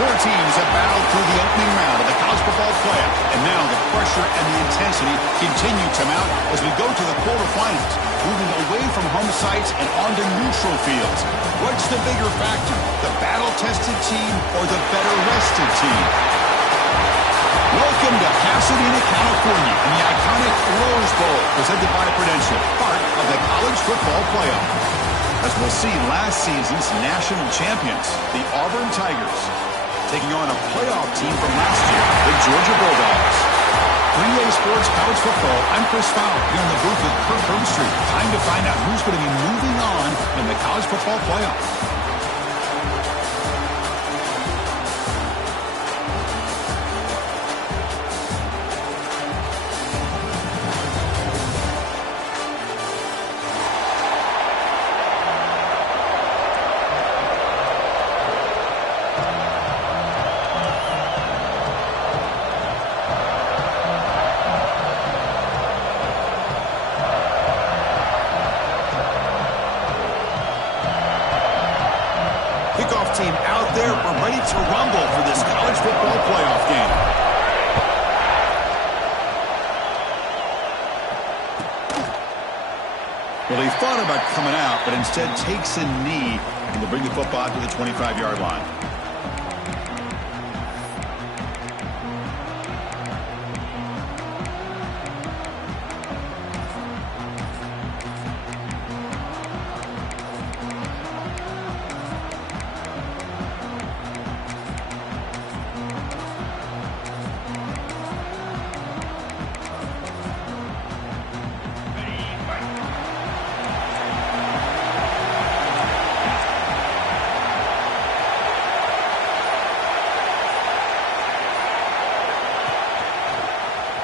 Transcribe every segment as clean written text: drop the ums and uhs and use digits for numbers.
Four teams have battled through the opening round of the college football playoff, and now the pressure and the intensity continue to mount as we go to the quarterfinals, moving away from home sites and onto neutral fields. What's the bigger factor, the battle-tested team or the better-rested team? Welcome to Pasadena, California, and the iconic Rose Bowl, presented by Prudential, part of the college football playoff. As we'll see, last season's national champions, the Auburn Tigers, taking on a playoff team from last year, the Georgia Bulldogs. 3A Sports College Football, I'm Chris Fowler, here in the booth with Kirk Herbstreit. Time to find out who's going to be moving on in the college football playoff. Team out there, we're ready to rumble for this college football playoff game. Well, he thought about coming out, but instead takes a knee and will bring the football to the 25-yard line.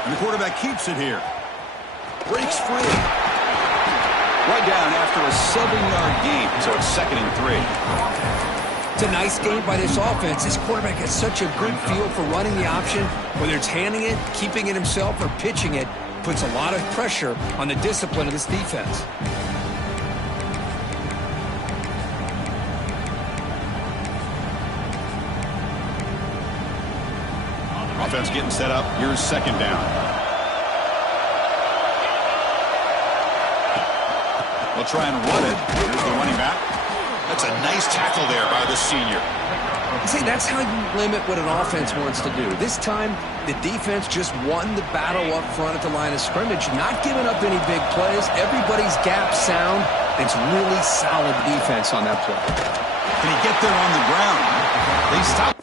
And the quarterback keeps it here. Breaks free. Right down after a 7-yard gain, so it's 2nd and 3. It's a nice game by this offense. This quarterback has such a good feel for running the option. Whether it's handing it, keeping it himself, or pitching it, puts a lot of pressure on the discipline of this defense. Offense getting set up. Here's 2nd down. We'll try and run it. Here's the running back. That's a nice tackle there by the senior. See, that's how you limit what an offense wants to do. This time, the defense just won the battle up front at the line of scrimmage, not giving up any big plays. Everybody's gap sound. It's really solid defense on that play. Can he get there on the ground? They stop.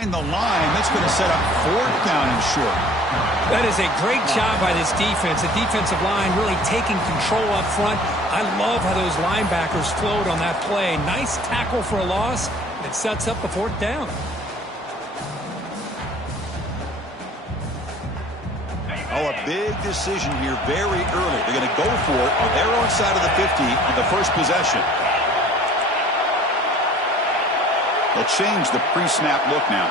And the line, that's going to set up 4th down and short. That is a great job by this defense. The defensive line really taking control up front. I love how those linebackers flowed on that play. Nice tackle for a loss. It sets up the 4th down. Oh, a big decision here very early. They're going to go for it on their own side of the 50 on the first possession. They'll change the pre-snap look now.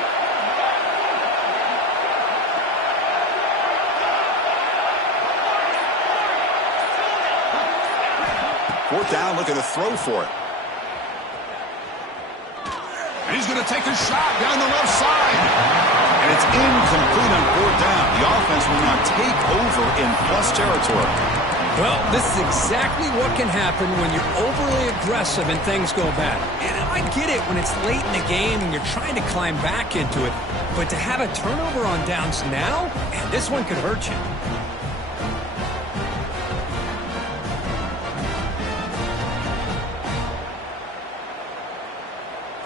4th down, looking to throw for it. And he's going to take a shot down the left side. And it's incomplete on 4th down. The offense will now take over in plus territory. Well, this is exactly what can happen when you're overly aggressive and things go bad. And I get it when it's late in the game and you're trying to climb back into it. But to have a turnover on downs now, man, this one could hurt you.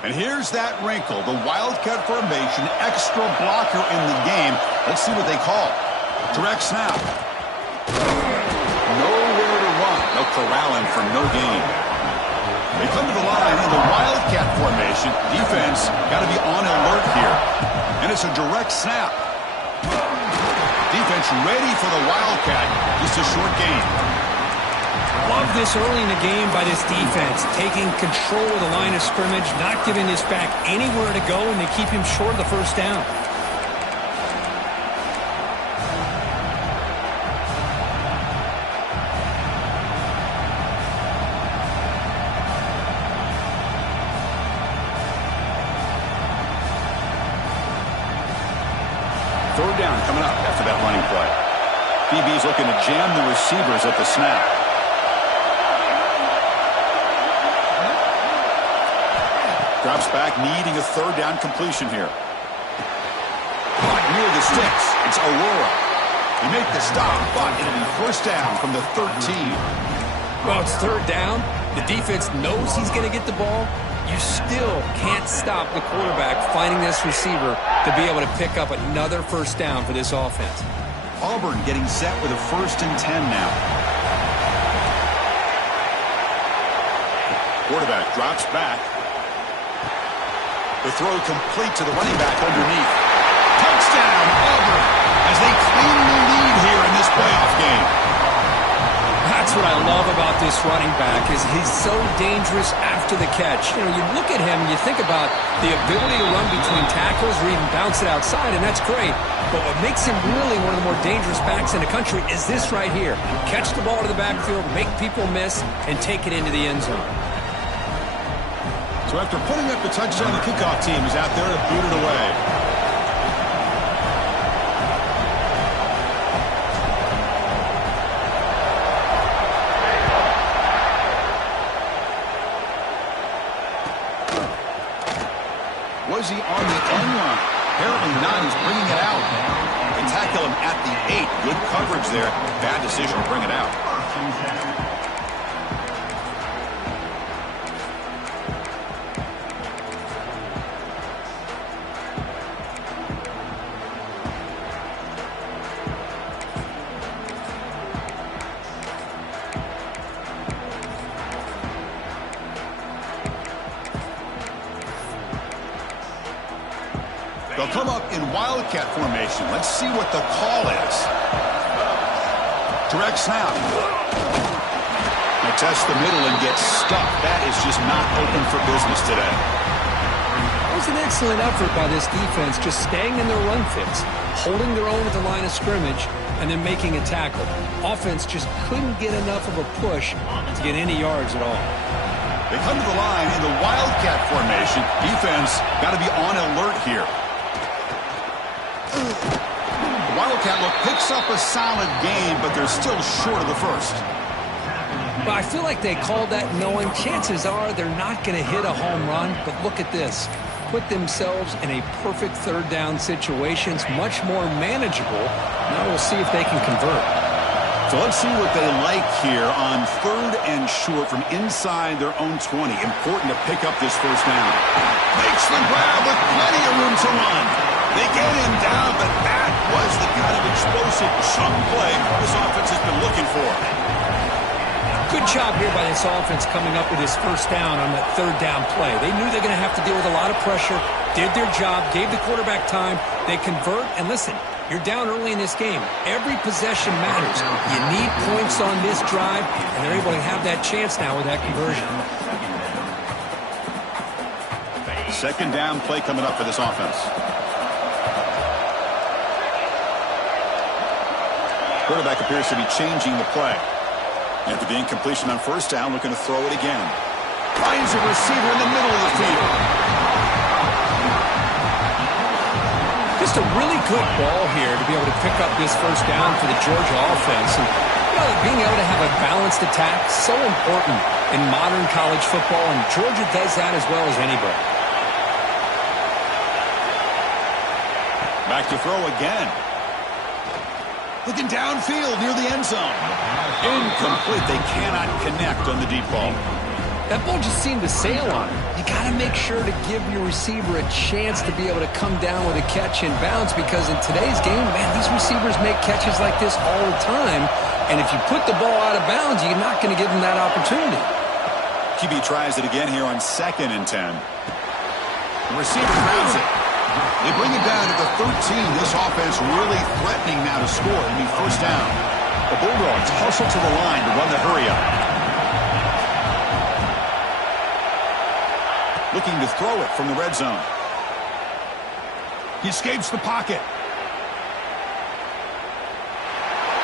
And here's that wrinkle, the Wildcat formation, extra blocker in the game. Let's see what they call. Direct snap. Nowhere to run. They'll corral him for no gain. They come to the line in the Wildcat formation. Defense got to be on alert here. And it's a direct snap. Defense ready for the Wildcat. Just a short gain. Love this early in the game by this defense, taking control of the line of scrimmage, not giving this back anywhere to go, and they keep him short of the 1st down. Third down coming up after that running play. DB's looking to jam the receivers at the snap. Drops back, needing a 3rd down completion here. Near the sticks, it's Aurora. He make the stop, but it'll be 1st down from the 13. Well, it's 3rd down. The defense knows he's going to get the ball. You still can't stop the quarterback finding this receiver to be able to pick up another 1st down for this offense. Auburn getting set with a 1st and 10 now. Quarterback drops back. The throw complete to the running back underneath. Touchdown, Auburn, as they claim the lead here in this playoff game. That's what I love about this running back is he's so dangerous after the catch. You know, you look at him and you think about the ability to run between tackles or even bounce it outside, and that's great. But what makes him really one of the more dangerous backs in the country is this right here. Catch the ball to the backfield, make people miss, and take it into the end zone. So after putting up the touchdown, the kickoff team is out there to boot it away. Was he on the end line? Apparently not. He's bringing it out. They tackle him at the 8. Good coverage there. Bad decision to bring it out. They'll come up in Wildcat formation. Let's see what the call is. Direct snap. They test the middle and get stuck. That is just not open for business today. It was an excellent effort by this defense, just staying in their run fits, holding their own at the line of scrimmage, and then making a tackle. Offense just couldn't get enough of a push to get any yards at all. They come to the line in the Wildcat formation. Defense got to be on alert here. The Wildcat look picks up a solid game, but they're still short of the 1st. But I feel like they called that knowing chances are they're not going to hit a home run. But look at this. Put themselves in a perfect 3rd down situation. It's much more manageable. Now we'll see if they can convert. So let's see what they like here on 3rd and short from inside their own 20. Important to pick up this first down. Makes the grab with plenty of room to run. They get him down, but that was the kind of explosive chunk play this offense has been looking for. Good job here by this offense coming up with his first down on that 3rd down play. They knew they're going to have to deal with a lot of pressure, did their job, gave the quarterback time. They convert, and listen, you're down early in this game. Every possession matters. You need points on this drive, and they're able to have that chance now with that conversion. 2nd down play coming up for this offense. Quarterback appears to be changing the play. After the incompletion on 1st down, looking to throw it again. Finds a receiver in the middle of the field. Just a really good ball here to be able to pick up this 1st down for the Georgia offense. And being able to have a balanced attack, so important in modern college football, and Georgia does that as well as anybody. Back to throw again. Looking downfield near the end zone. Incomplete. They cannot connect on the deep ball. That ball just seemed to sail on him. You got to make sure to give your receiver a chance to be able to come down with a catch and bounce, because in today's game, man, these receivers make catches like this all the time. And if you put the ball out of bounds, you're not going to give them that opportunity. QB tries it again here on 2nd and 10. The receiver grabs it. They bring it down to the 13. This offense really threatening now to score. It'll be 1st down. The Bulldogs hustle to the line to run the hurry-up. Looking to throw it from the red zone. He escapes the pocket.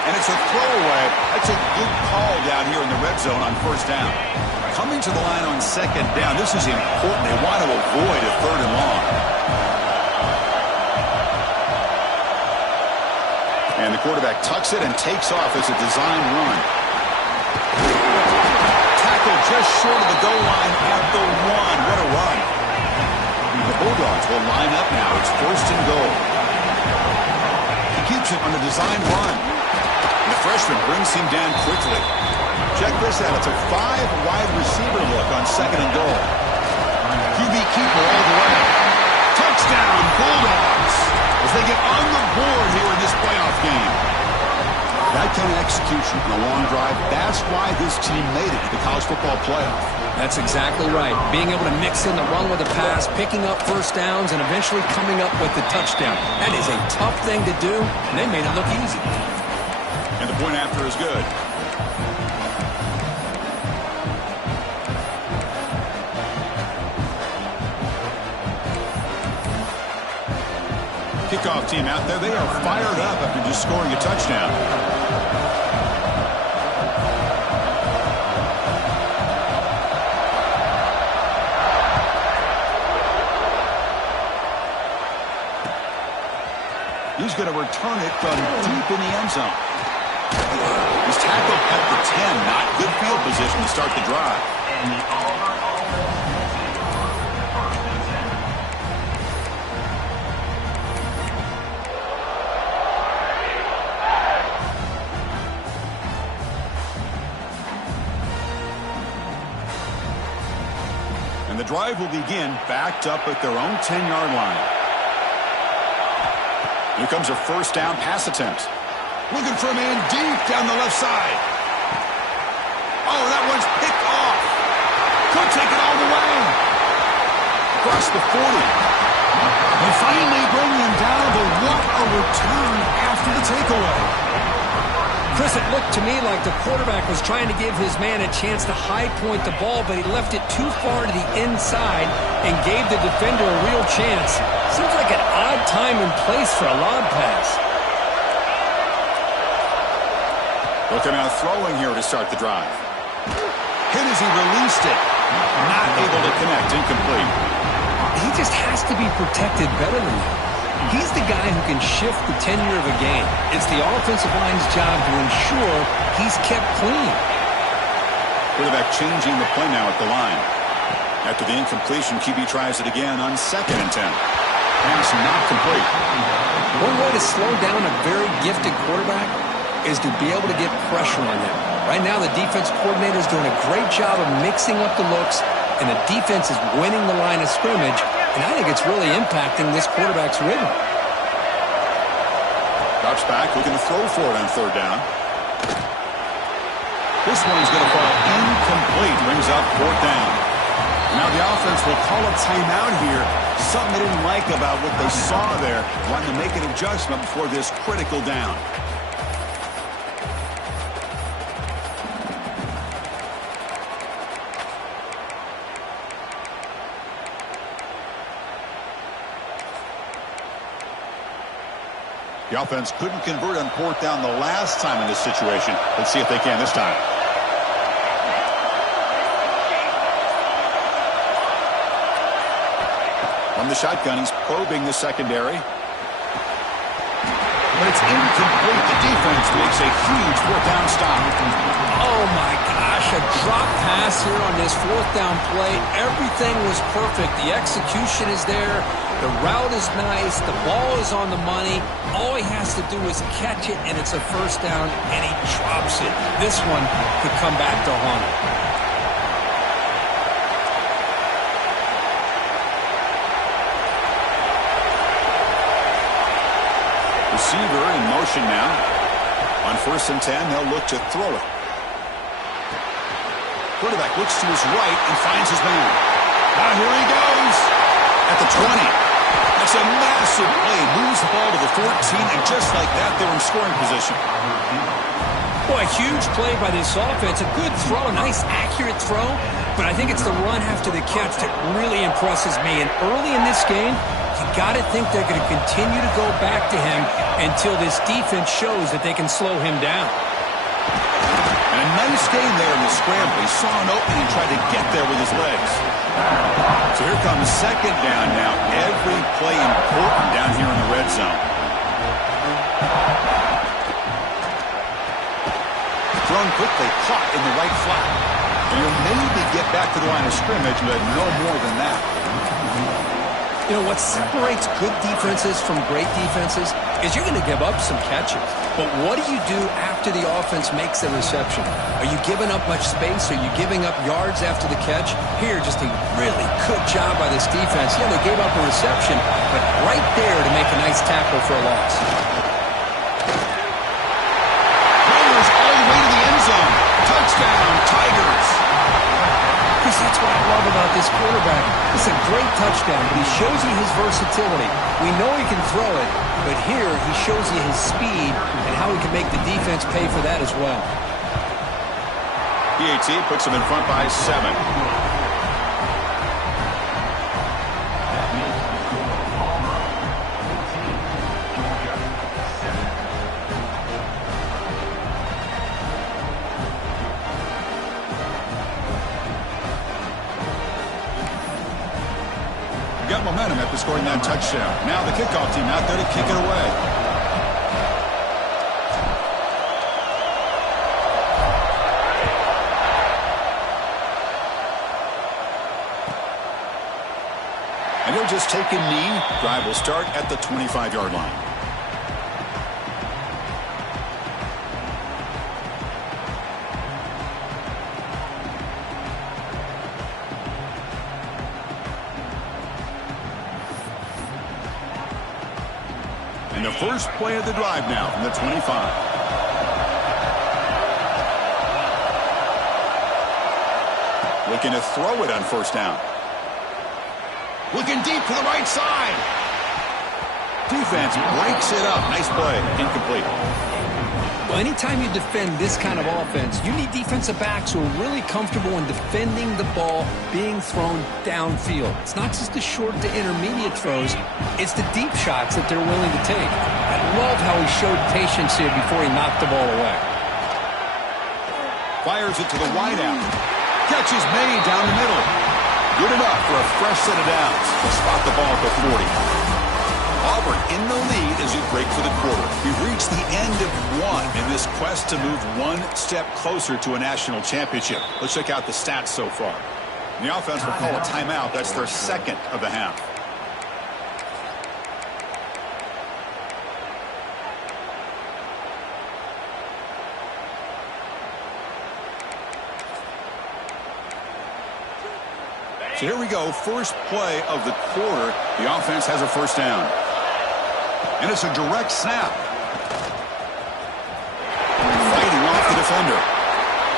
And it's a throwaway. That's a good call down here in the red zone on 1st down. Coming to the line on 2nd down. This is important. They want to avoid a 3rd and long. And the quarterback tucks it and takes off as a design run. Tackle just short of the goal line at the 1. What a run. The Bulldogs will line up now. It's 1st and goal. He keeps it on the design run. And the freshman brings him down quickly. Check this out. It's a 5-wide receiver look on 2nd and goal. QB keeper all the way. Touchdown, Bulldogs, as they get on the board here in this playoff game. That kind of execution in a long drive, that's why this team made it to the college football playoff. That's exactly right. Being able to mix in the run with a pass, picking up 1st downs, and eventually coming up with the touchdown. That is a tough thing to do, and they made it look easy. And the point after is good. Kickoff team out there. They are fired up after just scoring a touchdown. He's going to return it from deep in the end zone. He's tackled at the 10. Not good field position to start the drive. And the drive will begin backed up at their own 10-yard line. Here comes a 1st down pass attempt. Looking for a man deep down the left side. Oh, that one's picked off. Could take it all the way. Across the 40. They finally bring him down, but what a return after the takeaway. Chris, it looked to me like the quarterback was trying to give his man a chance to high point the ball, but he left it too far to the inside and gave the defender a real chance. Seems like an odd time and place for a lob pass. Looking out throwing here to start the drive. Hit as he released it. Not able to connect. Incomplete. He just has to be protected better than that. He's the guy who can shift the tenure of a game. It's the offensive line's job to ensure he's kept clean. Quarterback changing the play now at the line. After the incompletion, QB tries it again on 2nd and 10. Pass not complete. One way to slow down a very gifted quarterback, is to be able to get pressure on them. Right now, the defense coordinator is doing a great job of mixing up the looks, and the defense is winning the line of scrimmage, and I think it's really impacting this quarterback's rhythm. Drops back, looking to throw for it on third down. This one's going to fall incomplete. Brings up fourth down. Now the offense will call a timeout here. Something they didn't like about what they saw there. Wanting to make an adjustment before this critical down. The offense couldn't convert on fourth down the last time in this situation. Let's see if they can this time. From the shotgun, he's probing the secondary. But it's incomplete. The defense makes a huge fourth down stop. Oh, my gosh, a drop pass here on this fourth down play. Everything was perfect. The execution is there. The route is nice. The ball is on the money. All he has to do is catch it, and it's a first down, and he drops it. This one could come back to haunt him. Receiver in motion now. On 1st and 10, they'll look to throw it. Quarterback looks to his right and finds his man. Now here he goes. At the 20. That's a massive play. Moves the ball to the 14, and just like that, they're in scoring position. Boy, a huge play by this offense. A good throw, a nice, accurate throw. But I think it's the run after the catch that really impresses me. And early in this game, you got to think they're going to continue to go back to him until this defense shows that they can slow him down. And a nice game there in the scramble. He saw an opening and tried to get there with his legs. So here comes second down now. Every play important down here in the red zone. Thrown quickly, caught in the right flat. And you'll maybe get back to the line of scrimmage, but no more than that. You know, what separates good defenses from great defenses is you're going to give up some catches. But what do you do after the offense makes the reception? Are you giving up much space? Are you giving up yards after the catch? Here, just a really good job by this defense. Yeah, they gave up a reception, but right there to make a nice tackle for a loss. Tigers all the way to the end zone. Touchdown, Tigers. That's what I love about this quarterback. It's a great touchdown, but he shows you his versatility. We know he can throw it, but here he shows you his speed and how he can make the defense pay for that as well. PAT puts him in front by 7. Got momentum after scoring that touchdown. Now the kickoff team out there to kick it away. And he'll just take a knee. Drive will start at the 25-yard line. And the first play of the drive now from the 25. Looking to throw it on first down. Looking deep to the right side. Defense breaks it up. Nice play. Incomplete. Well, anytime you defend this kind of offense, you need defensive backs who are really comfortable in defending the ball being thrown downfield. It's not just the short to intermediate throws, it's the deep shots that they're willing to take. I love how he showed patience here before he knocked the ball away. Fires it to the wideout. Catch is made down the middle. Good enough for a fresh set of downs to spot the ball at the 40. Auburn in the lead as we break for the quarter. We've reached the end of one in this quest to move one step closer to a national championship. Let's check out the stats so far. The offense will call a timeout. That's their second of the half. So here we go, first play of the quarter. The offense has a first down. And it's a direct snap. Fighting off the defender.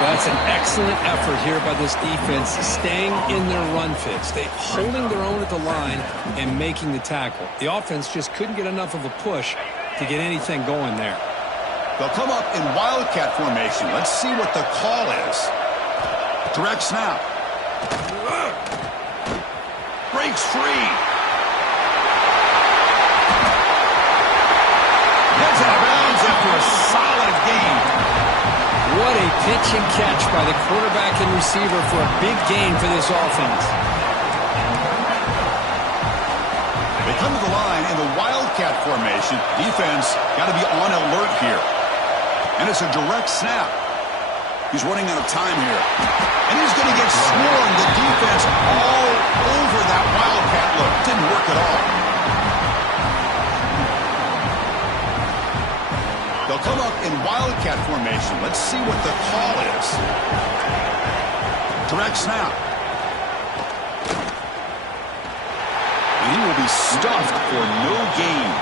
That's an excellent effort here by this defense, staying in their run fix. They holding their own at the line and making the tackle. The offense just couldn't get enough of a push to get anything going there. They'll come up in wildcat formation. Let's see what the call is. Direct snap. Breaks free. Gets out of bounds after a solid gain. What a pitch and catch by the quarterback and receiver for a big gain for this offense. They come to the line in the wildcat formation. Defense got to be on alert here. And it's a direct snap. He's running out of time here. And he's going to get swarmed. The defense all over that wildcat look. Didn't work at all. They'll come up in wildcat formation. Let's see what the call is. Direct snap. And he will be stuffed for no gain.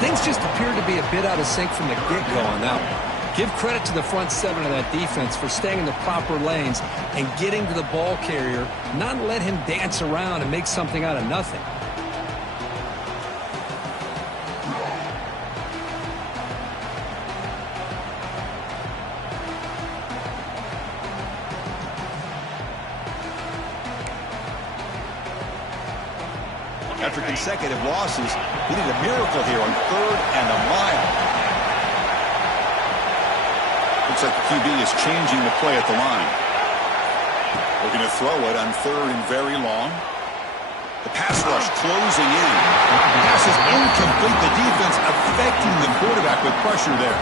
Things just appeared to be a bit out of sync from the get-go on that one. Give credit to the front seven of that defense for staying in the proper lanes and getting to the ball carrier, not let him dance around and make something out of nothing. After consecutive losses, he needed a miracle here on 3rd and a mile. Looks like the QB is changing the play at the line. Looking to throw it on 3rd and very long. The pass rush closing in. The pass is incomplete. The defense affecting the quarterback with pressure there.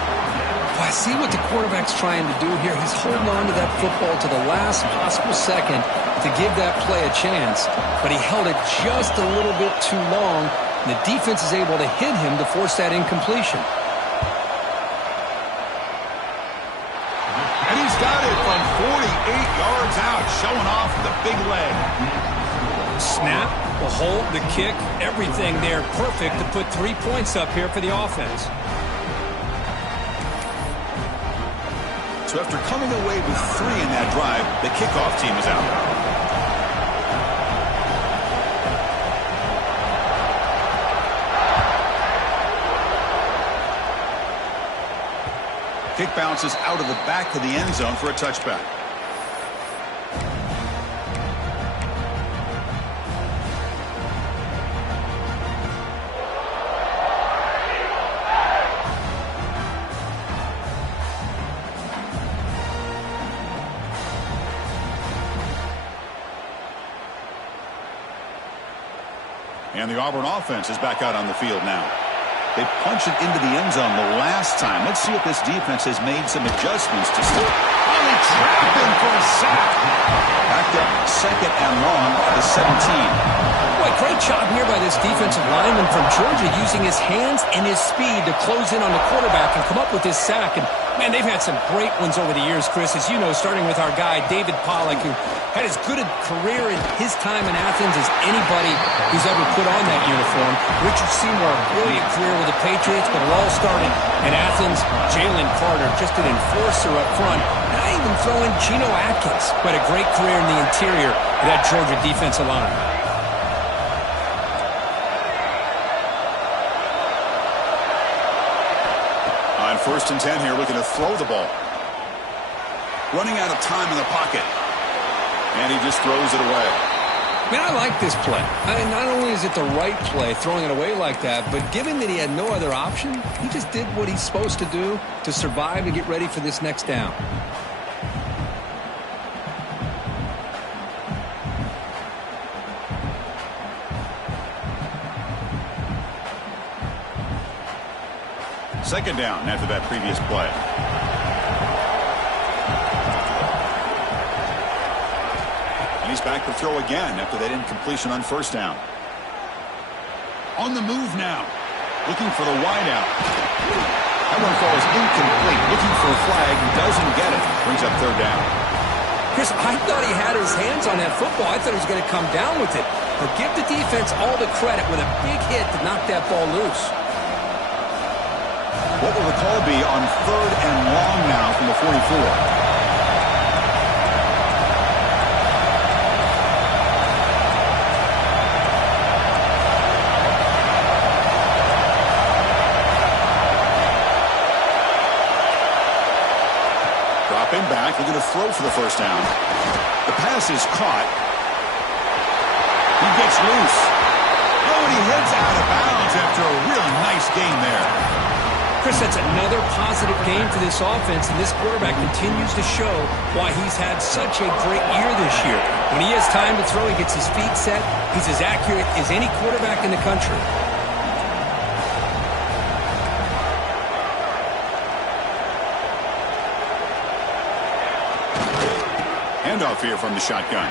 Well, I see what the quarterback's trying to do here. He's holding on to that football to the last possible second to give that play a chance. But he held it just a little bit too long, and the defense is able to hit him to force that incompletion. And he's got it from 48 yards out, showing off the big leg. Snap, the hold, the kick, everything there perfect to put 3 points up here for the offense. So after coming away with 3 in that drive, the kickoff team is out. Kick bounces out of the back of the end zone for a touchback. And the Auburn offense is back out on the field now. They punched it into the end zone the last time. Let's see if this defense has made some adjustments to still. Oh, they trapped him for a sack. Backed up 2nd and long at the 17. Boy, great job here by this defensive lineman from Georgia using his hands and his speed to close in on the quarterback and come up with this sack. And, man, they've had some great ones over the years, Chris, as you know, starting with our guy, David Pollack, who had as good a career in his time in Athens as anybody who's ever put on that uniform. Richard Seymour, a brilliant career with the Patriots, but it all started in Athens. Jalen Carter, just an enforcer up front. And I even throw in Geno Atkins, who had a great career in the interior of that Georgia defensive line. On 1st and 10 here, looking to throw the ball. Running out of time in the pocket. And he just throws it away. Man, I like this play. I mean, not only is it the right play, throwing it away like that, but given that he had no other option, he just did what he's supposed to do to survive and get ready for this next down. Second down after that previous play. He's back to throw again after that incompletion on 1st down. On the move now. Looking for the wideout. That one falls incomplete. Looking for a flag. Doesn't get it. Brings up 3rd down. Chris, I thought he had his hands on that football. I thought he was going to come down with it. But give the defense all the credit with a big hit to knock that ball loose. What will the call be on 3rd and long now from the 44? Dropping back, they're going to throw for the first down. The pass is caught. He gets loose. Oh, and he heads out of bounds after a real nice gain there. Chris, that's another positive game for this offense, and this quarterback continues to show why he's had such a great year this year. When he has time to throw, he gets his feet set. He's as accurate as any quarterback in the country. Handoff here from the shotgun.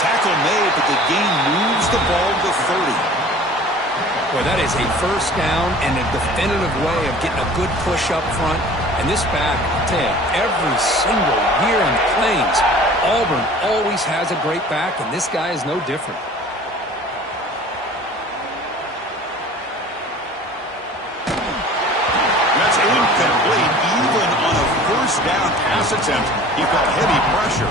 Tackle made, but the gain moves the ball to 30. Boy, that is a first down and a definitive way of getting a good push up front. And this back, I'll tell you, every single year in Plains, Auburn always has a great back, and this guy is no different. That's incomplete. Even on a first down pass attempt, he felt heavy pressure.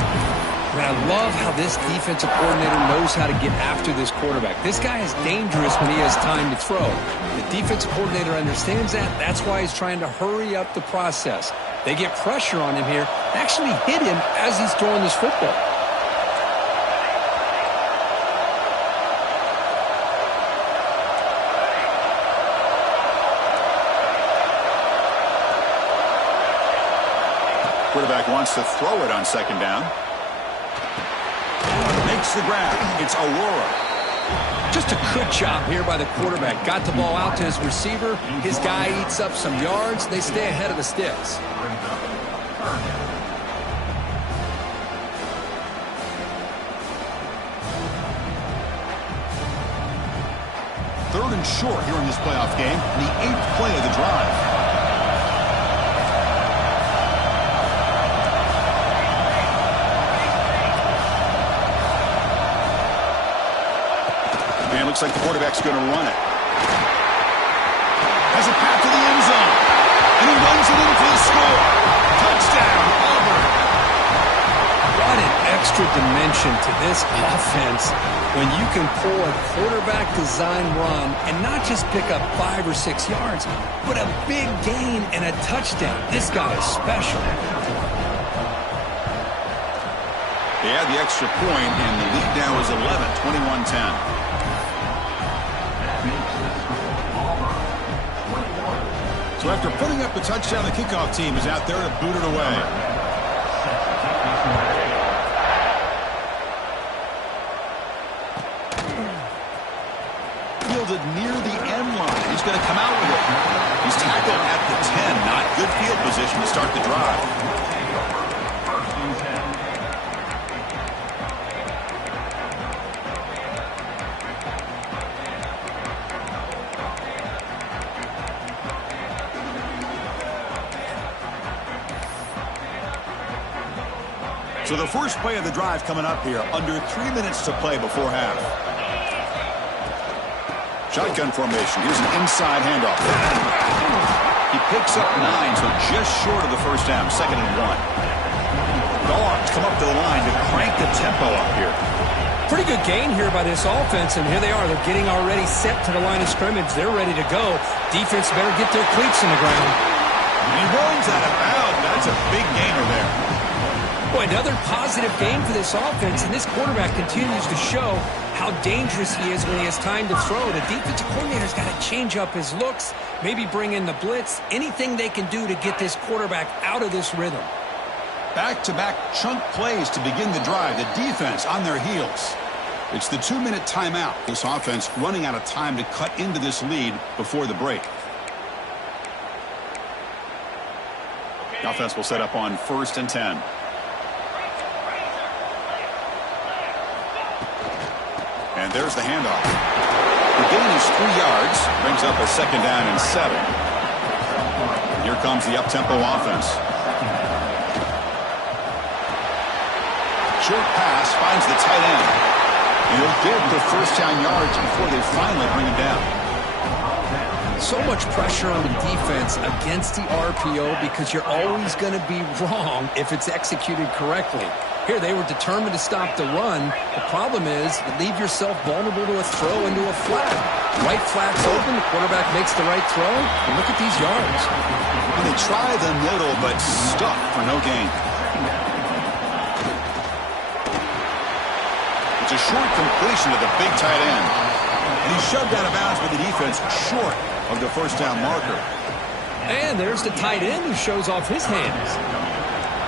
But I love how this defensive coordinator knows how to get after this quarterback. This guy is dangerous when he has time to throw. The defensive coordinator understands that. That's why he's trying to hurry up the process. They get pressure on him here, actually hit him as he's throwing this football. Quarterback wants to throw it on second down. Makes the grab. It's Aurora. Just a good job here by the quarterback. Got the ball out to his receiver. His guy eats up some yards. They stay ahead of the sticks. Third and short here in this playoff game. The 8th play of the drive. And looks like the quarterback's going to run it. Has a path to the end zone. And he runs it in for the score. Touchdown, Auburn. What an extra dimension to this offense when you can pull a quarterback design run and not just pick up 5 or 6 yards, but a big gain and a touchdown. This guy is special. They add the extra point, and the lead now is 11, 21-10. So after putting up the touchdown, the kickoff team is out there to boot it away. Fielded near the end line. He's going to come out with it. He's tackled at the 10. Not good field position to start the drive. So the first play of the drive coming up here, under 3 minutes to play before half. Shotgun formation. Here's an inside handoff. He picks up 9, so just short of the first down, 2nd and 1. Dogs come up to the line to crank the tempo up here. Pretty good gain here by this offense, and here they are. They're getting already set to the line of scrimmage. They're ready to go. Defense better get their cleats in the ground. And he runs out of bounds. That's a big gainer there. Boy, another positive game for this offense, and this quarterback continues to show how dangerous he is when he has time to throw. The defensive coordinator's got to change up his looks, maybe bring in the blitz, anything they can do to get this quarterback out of this rhythm. Back-to-back chunk plays to begin the drive. The defense on their heels. It's the 2-minute timeout. This offense running out of time to cut into this lead before the break. The offense will set up on 1st and 10. And there's the handoff. The gain is 3 yards. Brings up a 2nd down and 7. Here comes the up-tempo offense. Short pass finds the tight end. And he'll get the first down yards before they finally bring him down. So much pressure on the defense against the RPO because you're always going to be wrong if it's executed correctly. Here, they were determined to stop the run. The problem is you leave yourself vulnerable to a throw into a flat. Right flat's open, the quarterback makes the right throw, and look at these yards. And they try the middle, but stuck for no gain. It's a short completion to the big tight end. And he's shoved out of bounds with the defense short of the first down marker. And there's the tight end who shows off his hands.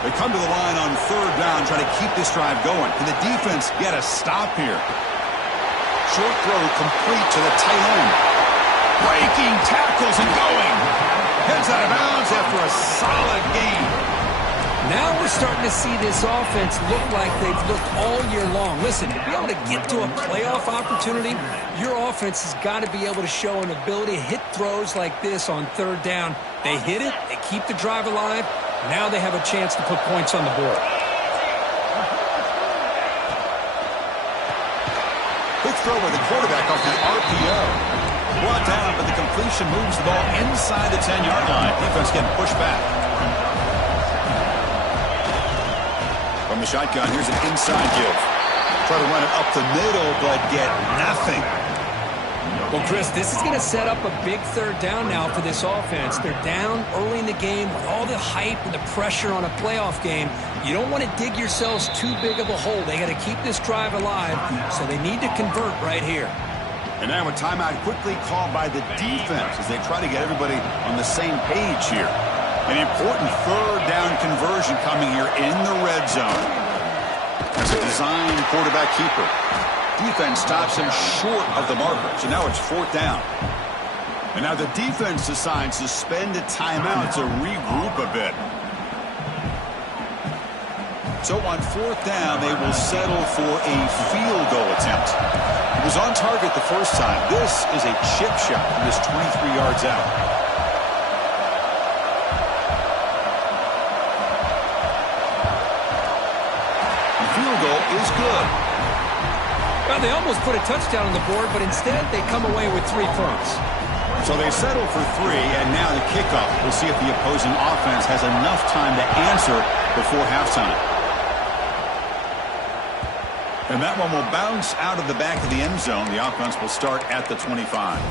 They come to the line on third down, trying to keep this drive going. Can the defense get a stop here? Short throw complete to the tight end. Breaking tackles and going. Heads out of bounds after a solid gain. Now we're starting to see this offense look like they've looked all year long. Listen, to be able to get to a playoff opportunity, your offense has got to be able to show an ability to hit throws like this on third down. They hit it, they keep the drive alive. Now they have a chance to put points on the board. Quick throw by the quarterback off the RPO. Brought down, but the completion moves the ball inside the 10-yard line. Defense getting pushed back. From the shotgun, here's an inside give. Try to run it up the middle, but get nothing. Well, Chris, this is going to set up a big third down now for this offense. They're down early in the game with all the hype and the pressure on a playoff game. You don't want to dig yourselves too big of a hole. They got to keep this drive alive, so they need to convert right here. And now a timeout quickly called by the defense as they try to get everybody on the same page here. An important third down conversion coming here in the red zone. As a design quarterback keeper. Defense stops him short of the marker, so now it's fourth down. And now the defense decides to spend a timeout to regroup a bit. So on fourth down, they will settle for a field goal attempt. It was on target the first time. This is a chip shot from this 23 yards out. The field goal is good. Well, they almost put a touchdown on the board, but instead they come away with 3 points. So they settle for 3, and now the kickoff. We'll see if the opposing offense has enough time to answer before halftime. And that one will bounce out of the back of the end zone. The offense will start at the 25.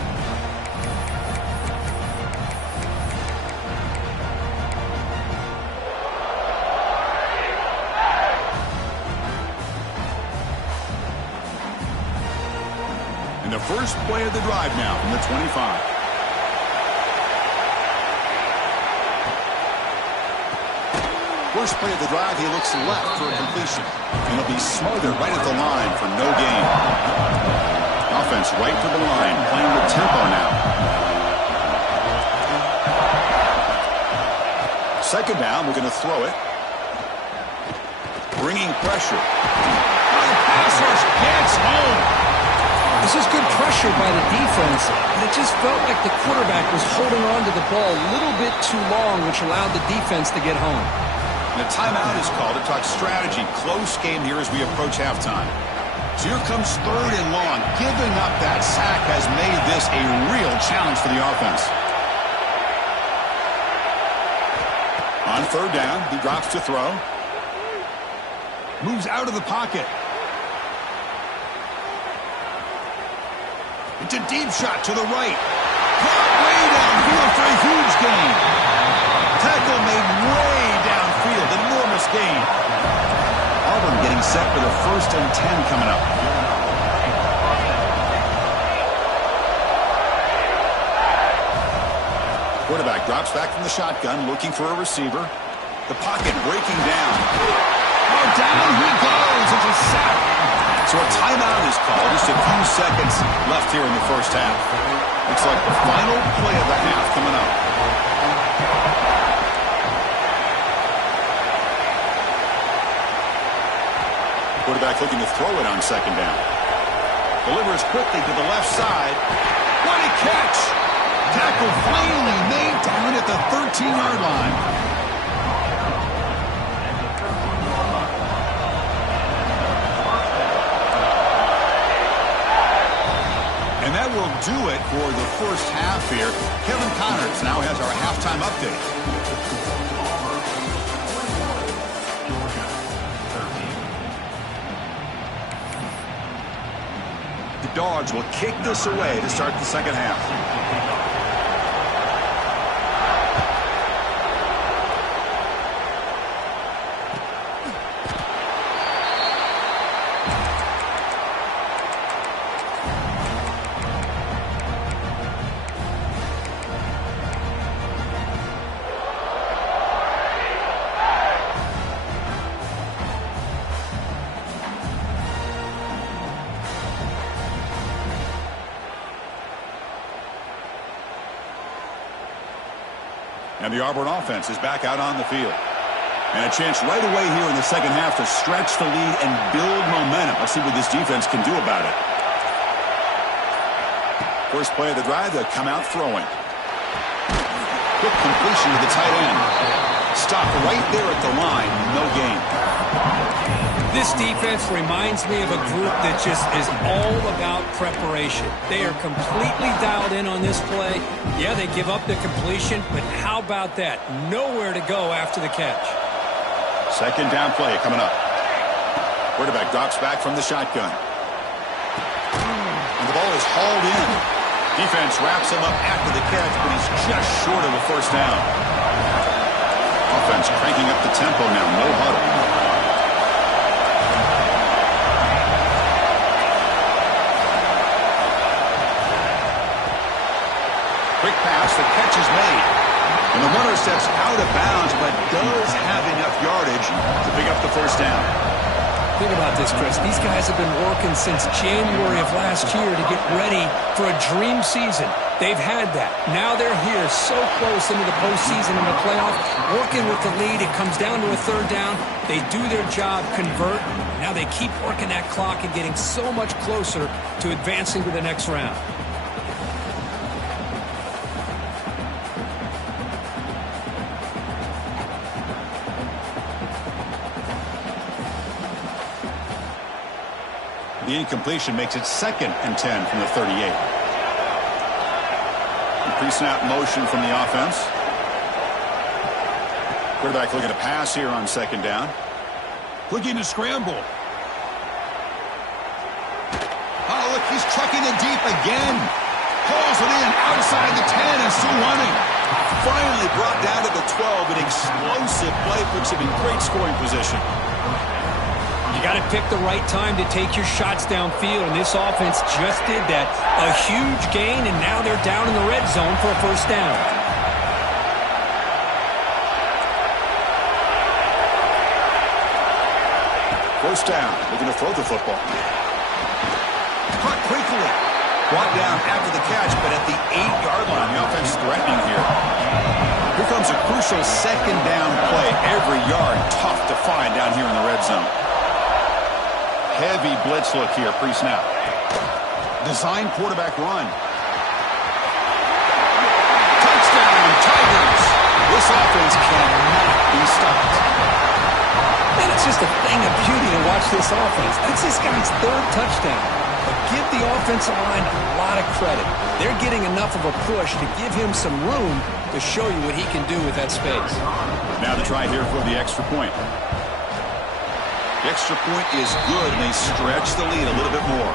And the first play of the drive now from the 25. First play of the drive, he looks left for a completion. And he'll be smothered right at the line for no gain. Offense right to the line, playing with tempo now. Second down, we're going to throw it. Bringing pressure. Pass rush gets home. This is good pressure by the defense, but it just felt like the quarterback was holding on to the ball a little bit too long, which allowed the defense to get home. The timeout is called to talk strategy. Close game here as we approach halftime. So here comes third and long. Giving up that sack has made this a real challenge for the offense. On third down, he drops to throw. Moves out of the pocket. It's a deep shot to the right. Caught way downfield for a huge gain. Tackle made way downfield. Enormous gain. Auburn getting set for the 1st and 10 coming up. Quarterback drops back from the shotgun, looking for a receiver. The pocket breaking down. Oh, down he goes. It's a sack. So a timeout is called. Just a few seconds left here in the first half. Looks like the final play of the half coming up. Quarterback looking to throw it on second down. Delivers quickly to the left side. What a catch! Tackle finally made down at the 13-yard line. do it for the first half here. Kevin Connors now has our halftime update. The Dogs will kick this away to start the second half. And the Auburn offense is back out on the field. And a chance right away here in the second half to stretch the lead and build momentum. Let's see what this defense can do about it. First play of the drive, they'll come out throwing. Quick completion to the tight end. Stop right there at the line. No gain. This defense reminds me of a group that just is all about preparation. They are completely dialed in on this play. Yeah, they give up the completion, but how about that? Nowhere to go after the catch. Second down play coming up. Quarterback drops back from the shotgun. And the ball is hauled in. Defense wraps him up after the catch, but he's just short of a first down. Offense cranking up the tempo now. No huddle. Quick pass, the catch is made. And the runner steps out of bounds, but does have enough yardage to pick up the first down. Think about this, Chris. These guys have been working since January of last year to get ready for a dream season. They've had that. Now they're here so close into the postseason and the playoff, working with the lead. It comes down to a third down. They do their job, convert. Now they keep working that clock and getting so much closer to advancing to the next round. The incompletion makes it 2nd and 10 from the 38. Pre-snap motion from the offense. Quarterback looking to pass here on 2nd down. Looking to scramble. Oh, look, he's trucking it deep again. Hauls it in outside the 10 and still running. Finally brought down to the 12. An explosive play puts him in great scoring position. You got to pick the right time to take your shots downfield, and this offense just did that. A huge gain, and now they're down in the red zone for a first down. First down, looking to throw the football. Caught quickly. Brought down after the catch, but at the 8-yard line, the offense threatening here. Here comes a crucial 2nd down play. Every yard tough to find down here in the red zone. Heavy blitz look here, pre-snap. Design quarterback run. Touchdown, Tigers! This offense cannot be stopped. Man, it's just a thing of beauty to watch this offense. That's this guy's 3rd touchdown. But give the offensive line a lot of credit. They're getting enough of a push to give him some room to show you what he can do with that space. Now to try here for the extra point. The extra point is good, and they stretch the lead a little bit more.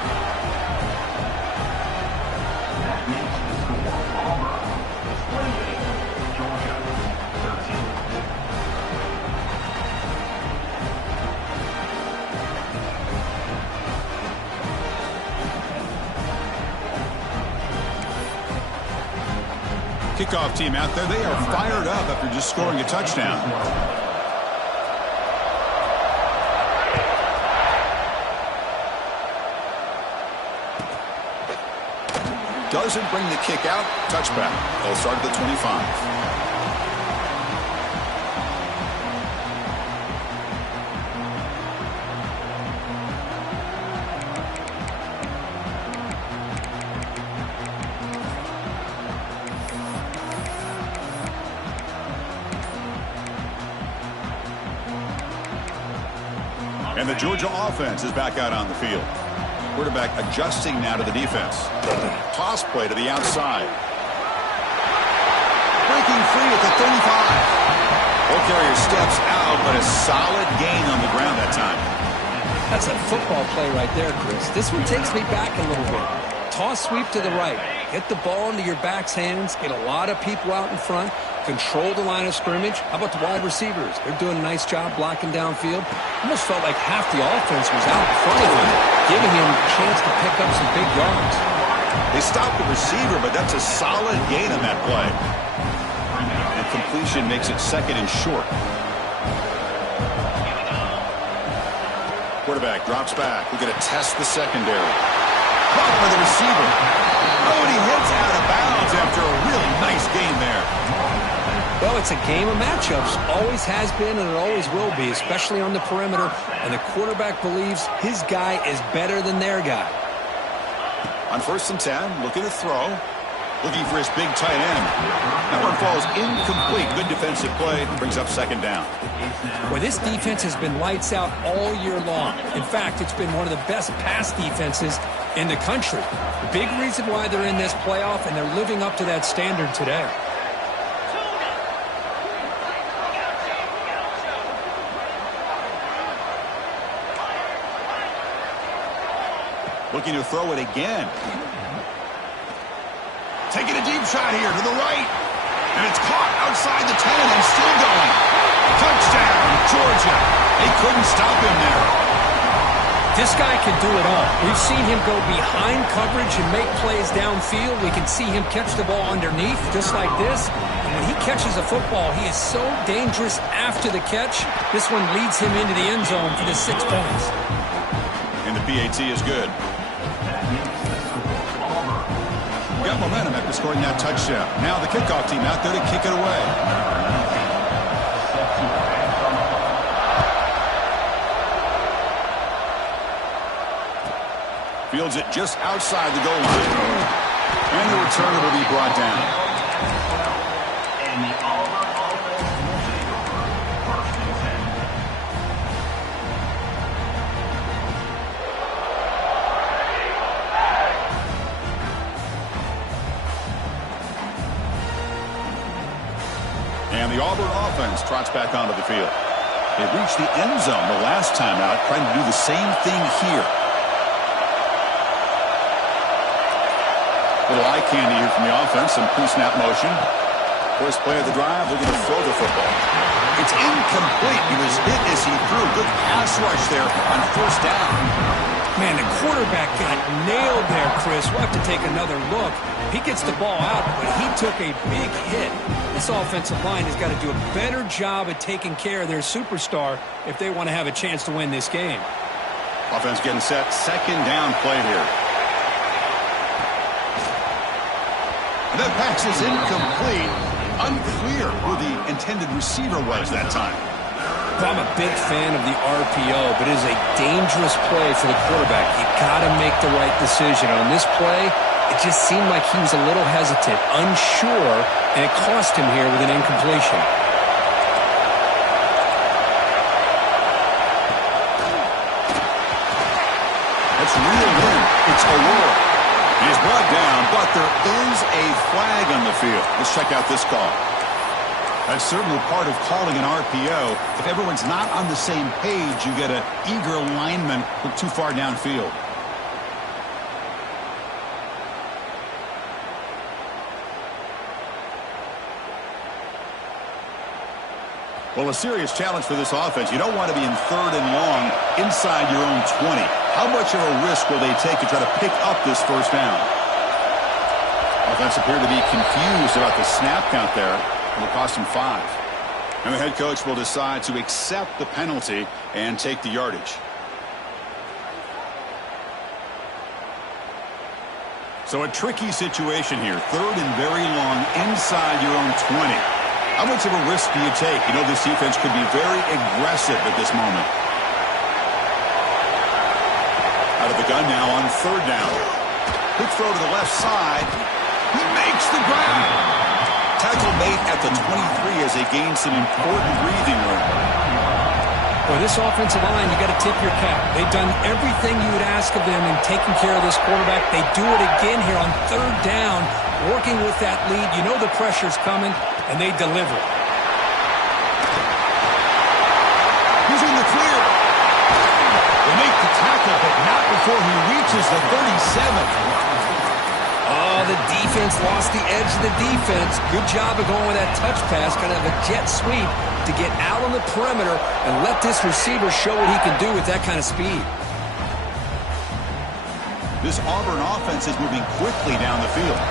Kickoff team out there, they are fired up after just scoring a touchdown. Doesn't bring the kick out. Touchback. They'll start at the 25. And the Georgia offense is back out on the field. Quarterback adjusting now to the defense. Toss play to the outside. Breaking free at the 35. Ball carrier steps out, but a solid gain on the ground that time. That's a football play right there, Chris. This one takes me back a little bit. Toss sweep to the right. Get the ball into your back's hands. Get a lot of people out in front. Control the line of scrimmage. How about the wide receivers? They're doing a nice job blocking downfield. Almost felt like half the offense was out in front of him, giving him a chance to pick up some big yards. They stopped the receiver, but that's a solid gain on that play. And completion makes it 2nd and short. Quarterback drops back. We're going to test the secondary. Caught by the receiver. Oh, and he hits out of bounds after a really nice game there. Well, it's a game of matchups. Always has been and it always will be, especially on the perimeter. And the quarterback believes his guy is better than their guy. On 1st and 10, looking to throw. Looking for his big tight end. That one falls incomplete. Good defensive play. Brings up 2nd down. Well, this defense has been lights out all year long. In fact, it's been one of the best pass defenses in the country. Big reason why they're in this playoff, and they're living up to that standard today. Looking to throw it again. Taking a deep shot here to the right. And it's caught outside the 10 and still going. Touchdown, Georgia. They couldn't stop him there. This guy can do it all. We've seen him go behind coverage and make plays downfield. We can see him catch the ball underneath just like this. And when he catches a football, he is so dangerous after the catch. This one leads him into the end zone for the 6 points. And the PAT is good. Got momentum after scoring that touchdown. Now the kickoff team out there to kick it away. Fields it just outside the goal line. And the returner will be brought down. And the Auburn offense will take 1st and 10. And the Auburn offense trots back onto the field. They reached the end zone the last time out, trying to do the same thing here. Little eye candy here from the offense, some pre-snap motion. First play of the drive, looking to throw the football. It's incomplete. He was hit as he threw. Good pass rush there on 1st down. Man, the quarterback got nailed there, Chris. We'll have to take another look. He gets the ball out, but he took a big hit. This offensive line has got to do a better job at taking care of their superstar if they want to have a chance to win this game. Offense getting set. 2nd down play here. And that pass is incomplete. Unclear who the intended receiver was that time. I'm a big fan of the RPO, but it is a dangerous play for the quarterback. You got to make the right decision. On this play, it just seemed like he was a little hesitant, unsure, and it cost him here with an incompletion. That's real win. It's Aurora. He's brought down, but there is a flag on the field. Let's check out this call. That's certainly part of calling an RPO. If everyone's not on the same page, you get an eager lineman look too far downfield. Well, a serious challenge for this offense. You don't want to be in 3rd and long inside your own 20. How much of a risk will they take to try to pick up this 1st down? Offense appeared to be confused about the snap count there. It'll cost him 5. And the head coach will decide to accept the penalty and take the yardage. So a tricky situation here. 3rd and very long inside your own 20. How much of a risk do you take? You know this defense could be very aggressive at this moment. Out of the gun now on 3rd down. Quick throw to the left side. He makes the grab. Tackle made at the 23 as they gain some important breathing room. Well, this offensive line, you got to tip your cap. They've done everything you would ask of them in taking care of this quarterback. They do it again here on third down, working with that lead. You know the pressure's coming, and they deliver. He's in the clear. They make the tackle, but not before he reaches the 37. Oh, the defense lost the edge of the defense. Good job of going with that touch pass, kind of a jet sweep to get out on the perimeter and let this receiver show what he can do with that kind of speed. This Auburn offense is moving quickly down the field.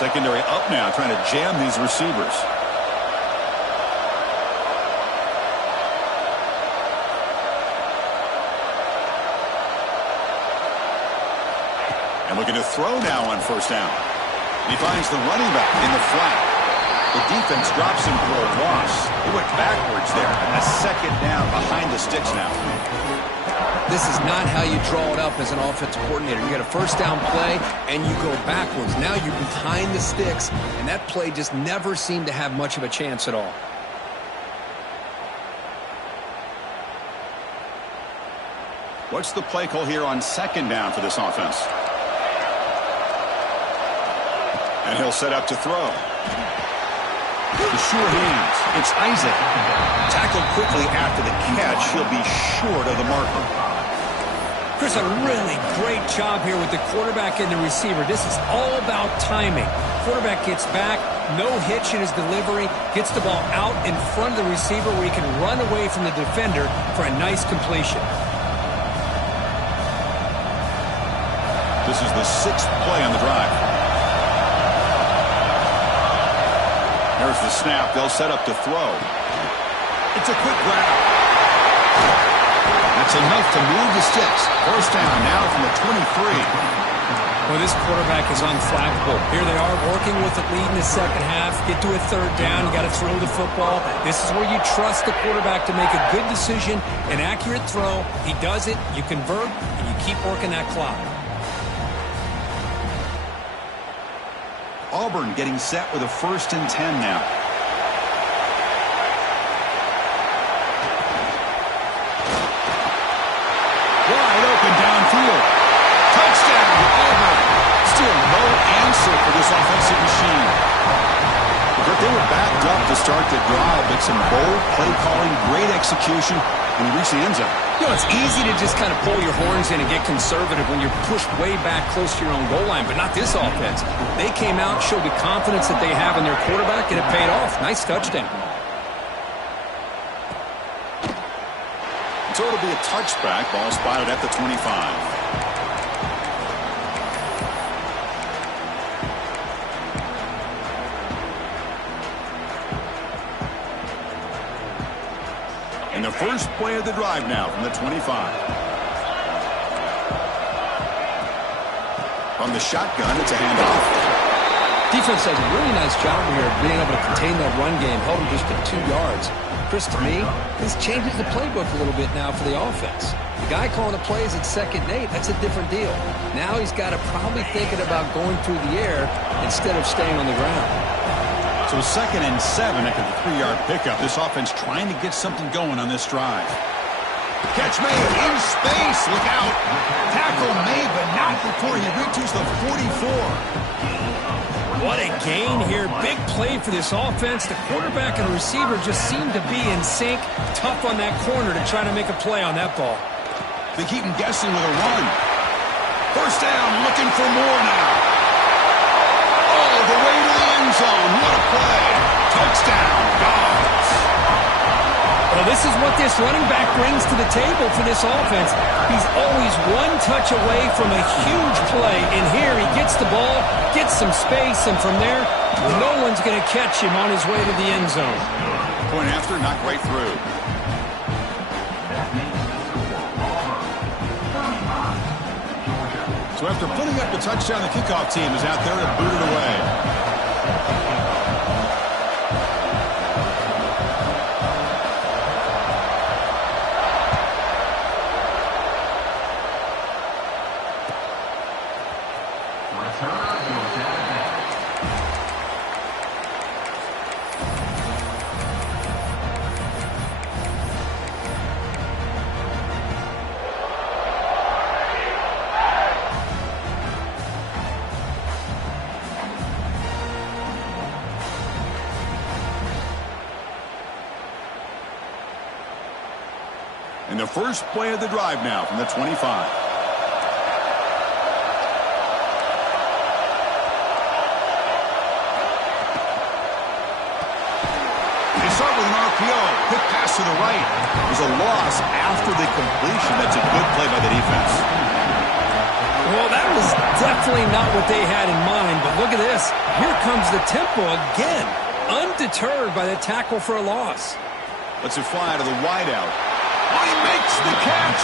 Secondary up now, trying to jam these receivers. And looking to throw now on first down. He finds the running back in the flat. The defense drops him for a loss. He went backwards there. And a second down behind the sticks now. This is not how you draw it up as an offensive coordinator. You got a first down play, and you go backwards. Now you're behind the sticks, and that play just never seemed to have much of a chance at all. What's the play call here on second down for this offense? And he'll set up to throw. The sure hands. It's Isaac. Tackled quickly after the catch. He'll be short of the marker. Chris, a really great job here with the quarterback and the receiver. This is all about timing. Quarterback gets back, no hitch in his delivery, gets the ball out in front of the receiver where he can run away from the defender for a nice completion. This is the sixth play on the drive. There's the snap. They'll set up to throw. It's a quick grab. That's enough to move the sticks. First down now from the 23. Well, this quarterback is unflappable. Here they are working with the lead in the second half. Get to a third down. You got to throw the football. This is where you trust the quarterback to make a good decision, an accurate throw. He does it. You convert, and you keep working that clock. Auburn getting set with a 1st and 10 now. Wide open downfield. Touchdown, Auburn. Still no answer for this offensive machine. But they were backed up to start the drive, but some bold play calling, great execution, and he reached the end zone. You know, it's easy to just kind of pull your horns in and get conservative when you're pushed way back close to your own goal line, but not this offense. They came out, showed the confidence that they have in their quarterback, and it paid off. Nice touchdown. So it'll be a touchback. Ball spotted at the 25. And the first play of the drive now from the 25. From the shotgun, it's a handoff. Defense does a really nice job here of being able to contain that run game, held him just to 2 yards. Chris, to me, this changes the playbook a little bit now for the offense. The guy calling the plays at 2nd and 8, that's a different deal. Now he's got to probably thinking about going through the air instead of staying on the ground. So 2nd and 7 after the 3-yard pickup. This offense trying to get something going on this drive. Catch made in space. Look out. Tackle made, but not before he reaches the 44. What a gain here. Big play for this offense. The quarterback and the receiver just seem to be in sync. Tough on that corner to try to make a play on that ball. They keep him guessing with a run. First down, looking for more now. All the way to the end zone. What a play. Touchdown, Dogs. Well, this is what this running back brings to the table for this offense. He's always one touch away from a huge play. And here he gets the ball, gets some space, and from there, no one's going to catch him on his way to the end zone. Point after, not quite through. So after putting up the touchdown, the kickoff team is out there to boot it away. And the first play of the drive now from the 25. Start with an RPO. Quick pass to the right. There's a loss after the completion. That's a good play by the defense. Well, that was definitely not what they had in mind, but look at this. Here comes the tempo again. Undeterred by the tackle for a loss. Lets it fly to the wideout. Oh, he makes the catch.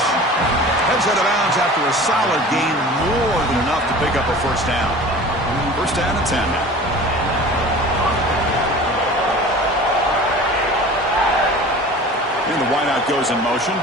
Heads out of bounds after a solid gain, more than enough to pick up a first down. First down and 10 now. And the wideout goes in motion.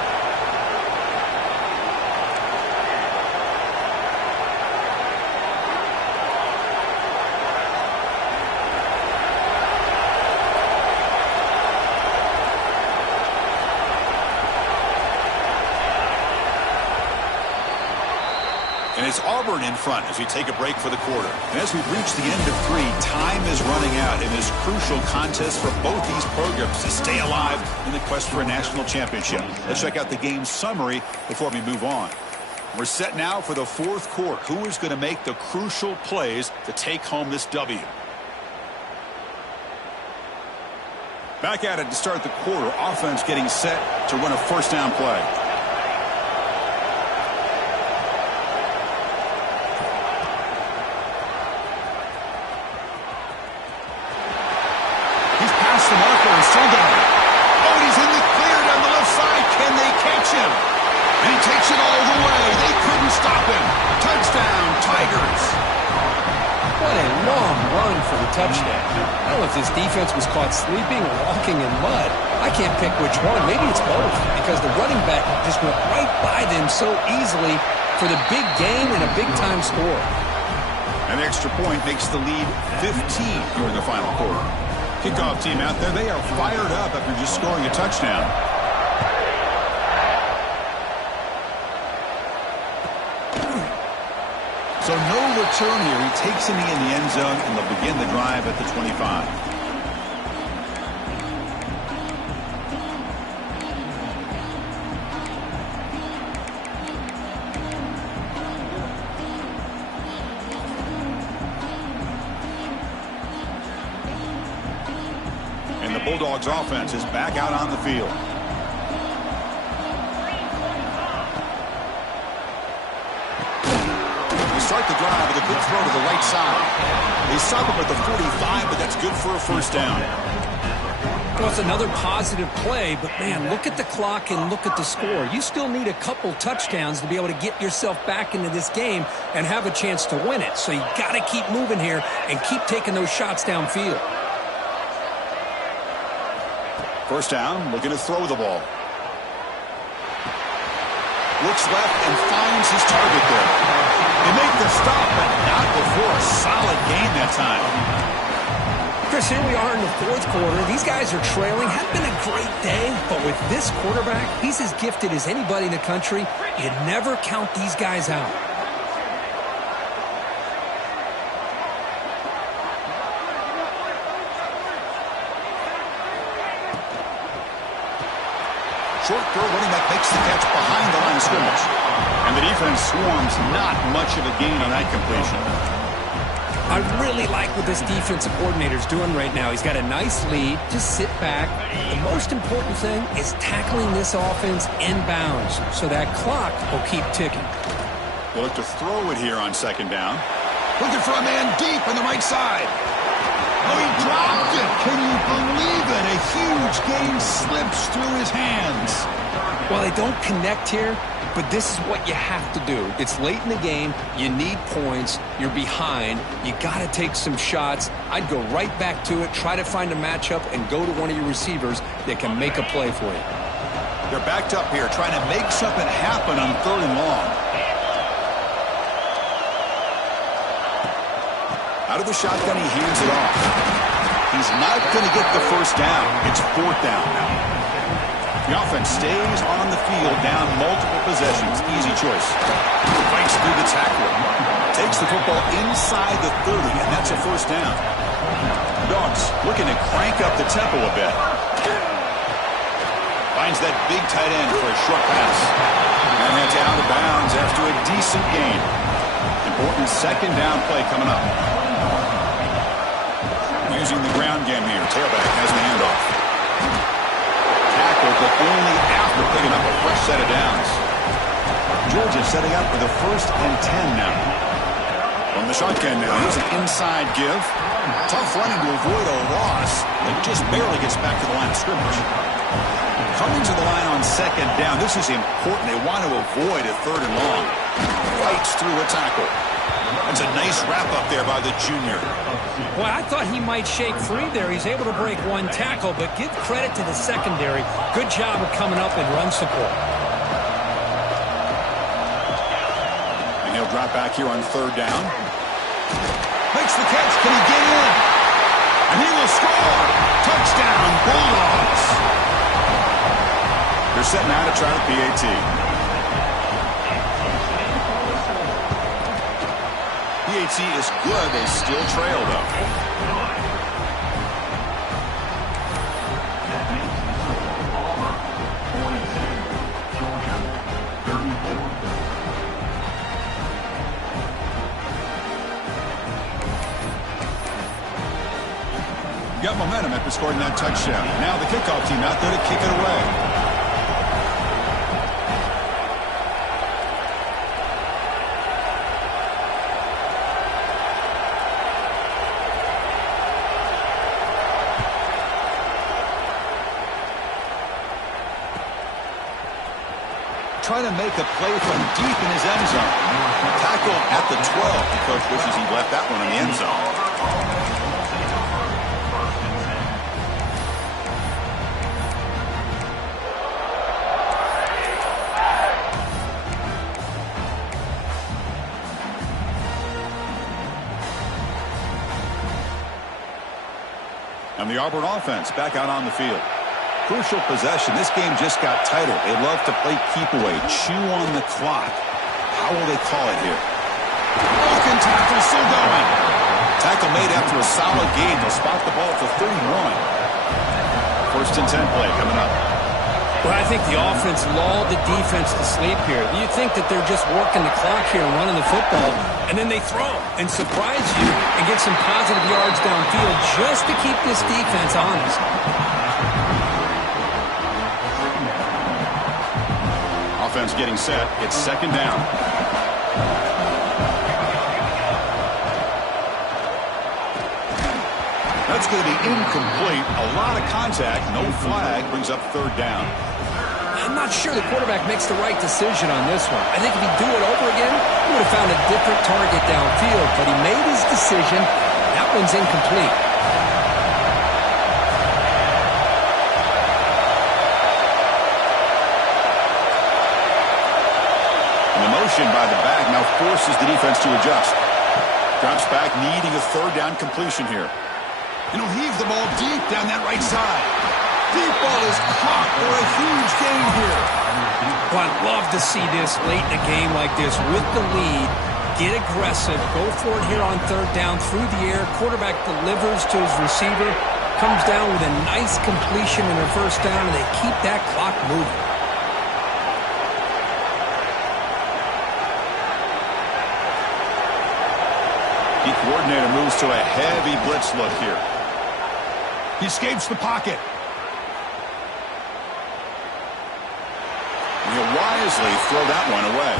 And it's Auburn in front as we take a break for the quarter. And as we've reached the end of 3, time is running out in this crucial contest for both these programs to stay alive in the quest for a national championship. Let's check out the game summary before we move on. We're set now for the 4th quarter. Who is going to make the crucial plays to take home this W? Back at it to start the quarter. Offense getting set to run a first down play. The marker and still got it. Oh, he's in the clear down the left side. Can they catch him? And he takes it all the way. They couldn't stop him. Touchdown, Tigers. What a long run for the touchdown. I don't know if this defense was caught sleeping or walking in mud. I can't pick which one. Maybe it's both, because the running back just went right by them so easily for the big gain and a big-time score. An extra point makes the lead 15 during the final quarter. Kickoff team out there, they are fired up after just scoring a touchdown. So no return here. He takes in the end zone, and they'll begin the drive at the 25. And the Bulldogs offense is back out on the field. Start the drive with a good throw to the right side. They stop him at the 45, but that's good for a first down. Well, it's another positive play, but man, look at the clock and look at the score. You still need a couple touchdowns to be able to get yourself back into this game and have a chance to win it. So you got to keep moving here and keep taking those shots downfield. First down, looking to throw the ball. Looks left and finds his target there. They make the stop, but not before a solid gain that time. Chris, here we are in the fourth quarter. These guys are trailing. Hadn't been a great day, but with this quarterback, he's as gifted as anybody in the country. You never count these guys out. Short throw, running back makes the catch behind the line of scrimmage. And the defense swarms, not much of a gain on that completion. I really like what this defensive coordinator is doing right now. He's got a nice lead. Just sit back. The most important thing is tackling this offense inbounds so that clock will keep ticking. They'll look to throw it here on second down. Looking for a man deep on the right side. Oh, he dropped it. Can you believe it? A huge gain slips through his hands. Well, they don't connect here, but this is what you have to do. It's late in the game. You need points. You're behind. You got to take some shots. I'd go right back to it, try to find a matchup, and go to one of your receivers that can make a play for you. They're backed up here, trying to make something happen on third and long. Out of the shotgun, he hands it off. He's not going to get the first down. It's fourth down now. The offense stays on the field, down multiple possessions. Easy choice. Fights through the tackle. Takes the football inside the 30, and that's a first down. Dogs looking to crank up the tempo a bit. Finds that big tight end for a short pass. And that's out of bounds after a decent gain. Important second down play coming up. Using the ground game here. Tailback has the handoff. Tackle, but only after picking up a fresh set of downs. Georgia setting up for the 1st and 10 now. From the shotgun now, here's an inside give. Tough running to avoid a loss, but just barely gets back to the line of scrimmage. Coming to the line on second down, this is important. They want to avoid a 3rd and long. Fights through a tackle. That's a nice wrap up there by the junior. Boy, I thought he might shake free there. He's able to break one tackle, but give credit to the secondary. Good job of coming up and run support. And he'll drop back here on 3rd down. Makes the catch. Can he get in? And he will score. Touchdown, Bulldogs. They're setting out to try the PAT. PAT is good. They still trail, though. Got momentum after scoring that touchdown. Now the kickoff team out there to kick it away. Trying to make a play from deep in his end zone. Tackle at the 12. The coach wishes he left that one in the end zone. And the Auburn offense back out on the field. Crucial possession. This game just got tighter. They love to play keep away, chew on the clock. How will they call it here? Broken tackle, still going. Tackle made after a solid gain. They'll spot the ball at the 31. 1st and 10 play coming up. Well, I think the offense lulled the defense to sleep here. You think that they're just working the clock here and running the football, and then they throw and surprise you and get some positive yards downfield just to keep this defense honest. Offense getting set. It's 2nd down. That's going to be incomplete. A lot of contact. No flag. Brings up 3rd down. I'm not sure the quarterback makes the right decision on this one. I think if he'd do it over again, he would have found a different target downfield. But he made his decision. That one's incomplete. By the back now forces the defense to adjust. Drops back, needing a 3rd down completion here. And he'll heave the ball deep down that right side. Deep ball is caught for a huge gain here. Well, I'd love to see this late in a game like this with the lead. Get aggressive. Go for it here on 3rd down through the air. Quarterback delivers to his receiver. Comes down with a nice completion in their 1st down, and they keep that clock moving. The coordinator moves to a heavy blitz look here. He escapes the pocket. He'll wisely throw that one away.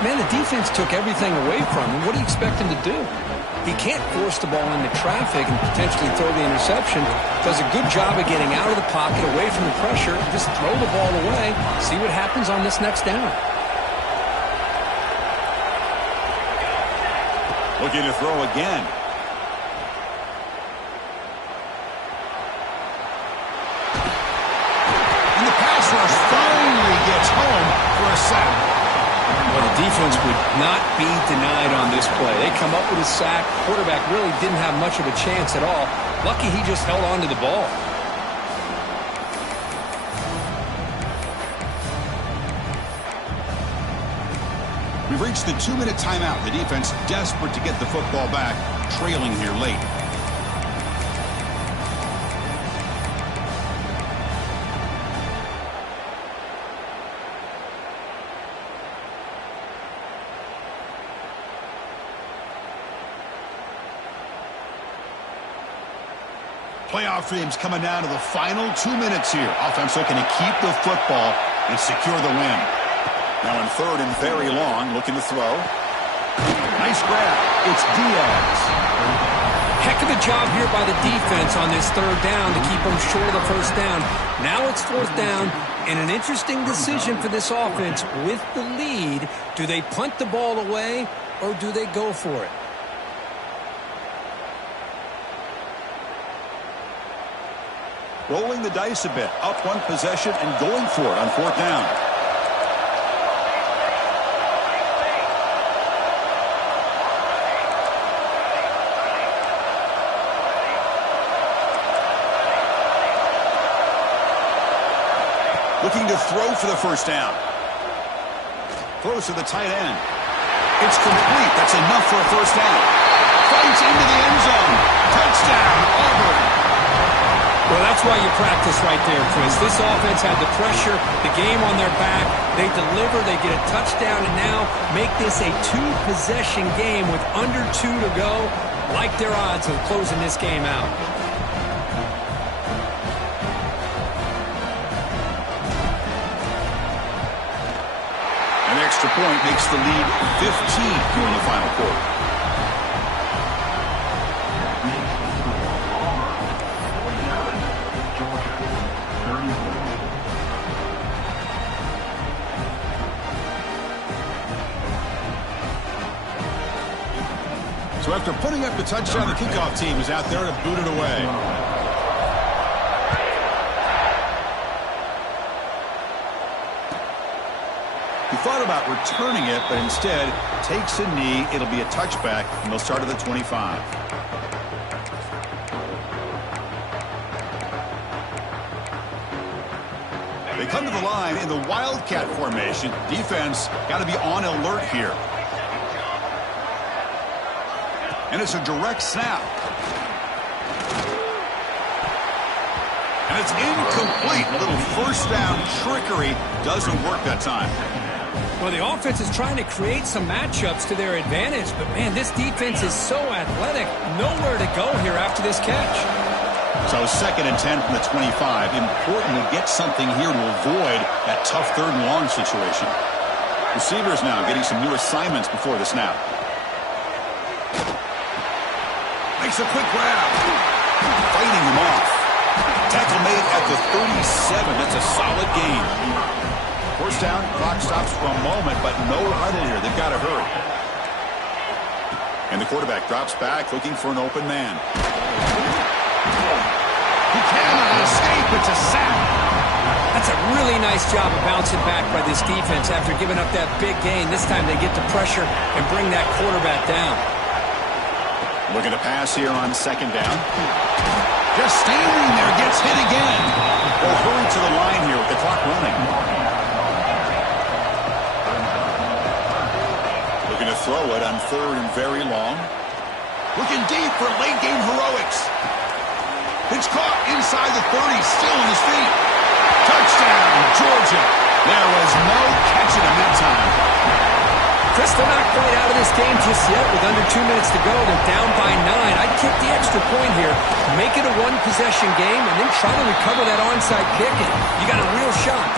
Man, the defense took everything away from him. What do you expect him to do? He can't force the ball into traffic and potentially throw the interception. Does a good job of getting out of the pocket, away from the pressure. Just throw the ball away. See what happens on this next down. Looking to throw again. And the pass rush finally gets home for a sack. Well, the defense would not be denied on this play. They come up with a sack. Quarterback really didn't have much of a chance at all. Lucky he just held on to the ball. We've reached the 2-minute timeout. The defense desperate to get the football back, trailing here late. Playoff dreams coming down to the final 2 minutes here. Offense looking to keep the football and secure the win. Now in third and very long, looking to throw. Nice grab. It's Diaz. Heck of a job here by the defense on this third down to keep them short of the first down. Now it's fourth down, and an interesting decision for this offense with the lead. Do they punt the ball away, or do they go for it? Rolling the dice a bit, up one possession and going for it on fourth down. Looking to throw for the first down. Throws to the tight end. It's complete. That's enough for a first down. Fights into the end zone. Touchdown, Auburn. Well, that's why you practice right there, Chris. This offense had the pressure, the game on their back. They deliver, they get a touchdown, and now make this a two-possession game with under 2 to go. Like their odds of closing this game out. An extra point makes the lead 15 here in the final quarter. So after putting up the touchdown, the kickoff team is out there to boot it away. He thought about returning it, but instead takes a knee. It'll be a touchback, and they'll start at the 25. They come to the line in the Wildcat formation. Defense got to be on alert here. And it's a direct snap. And it's incomplete. A little first down trickery doesn't work that time. Well, the offense is trying to create some matchups to their advantage, but, man, this defense is so athletic. Nowhere to go here after this catch. So 2nd and 10 from the 25. Important to get something here to avoid that tough third and long situation. Receivers now getting some new assignments before the snap. Makes a quick grab. Fighting him off. Tackle made at the 37. That's a solid gain. First down, clock stops for a moment, but no huddle here. They've got to hurry. And the quarterback drops back, looking for an open man. He cannot escape. It's a sack. That's a really nice job of bouncing back by this defense after giving up that big gain. This time they get the pressure and bring that quarterback down. Looking to pass here on 2nd down. Just standing there, gets hit again. They'll hurry to the line here with the clock running. Looking to throw it on 3rd and very long. Looking deep for late game heroics. It's caught inside the 30, still on his feet. Touchdown, Georgia. There was no catching him that time. Chris, they're not quite out of this game just yet. With under 2 minutes to go, they're down by 9. I'd kick the extra point here, make it a one-possession game, and then try to recover that onside kick, and you got a real shot.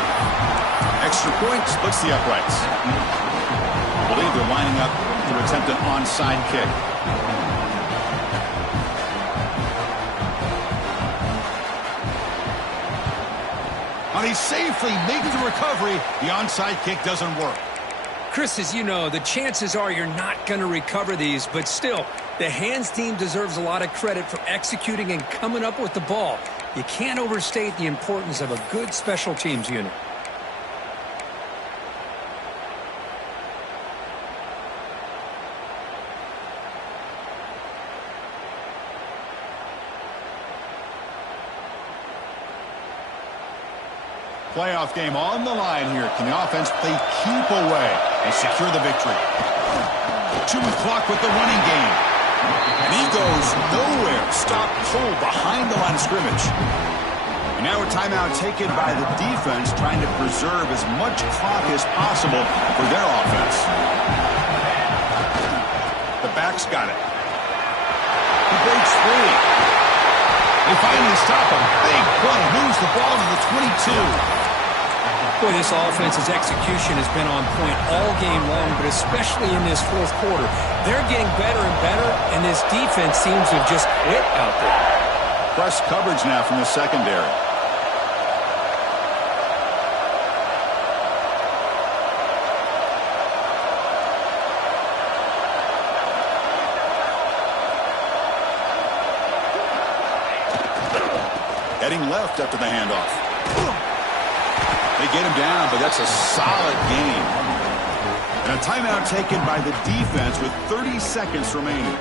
Extra point splits the uprights. I believe they're lining up to attempt an onside kick. Now he safely makes the recovery. The onside kick doesn't work. Chris, as you know, the chances are you're not going to recover these, but still, the hands team deserves a lot of credit for executing and coming up with the ball. You can't overstate the importance of a good special teams unit. Playoff game on the line here. Can the offense play keep away and secure the victory? 2 clock with the running game. And he goes nowhere. Stop pull behind the line of scrimmage. And now a timeout taken by the defense, trying to preserve as much clock as possible for their offense. The back's got it. He breaks free. They finally stop him. Big play. Moves the ball to the 22. Boy, this offense's execution has been on point all game long, but especially in this fourth quarter. They're getting better and better, and this defense seems to have just quit out there. Press coverage now from the secondary. Heading left after the handoff. They get him down, but that's a solid gain. And a timeout taken by the defense with 30 seconds remaining.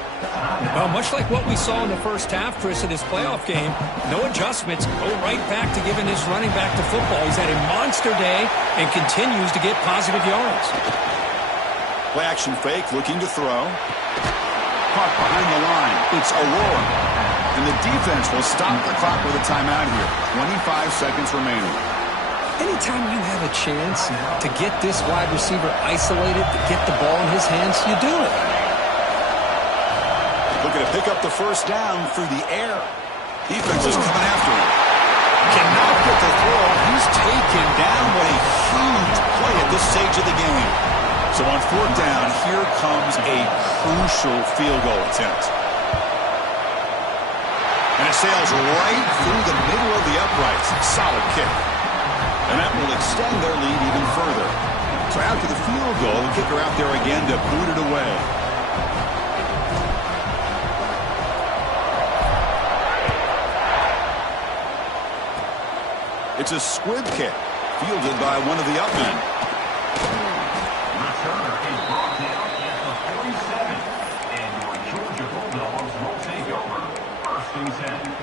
Well, much like what we saw in the first half, Chris, of this playoff game, no adjustments. Go right back to giving this running back to football. He's had a monster day and continues to get positive yards. Play action fake, looking to throw. Caught behind the line. It's Aurora. And the defense will stop the clock with a timeout here. 25 seconds remaining. Anytime you have a chance to get this wide receiver isolated, to get the ball in his hands, you do it. Looking to pick up the first down through the air. Defense is coming after him. Cannot get the throw. He's taken down. What a huge play at this stage of the game. So on fourth down, here comes a crucial field goal attempt. And it sails right through the middle of the uprights. Solid kick. And that will extend their lead even further. So after the field goal, the kicker out there again to boot it away. It's a squib kick, fielded by one of the up men. Returner is brought down at the 47. And your Georgia Bulldogs will take over. First and 10.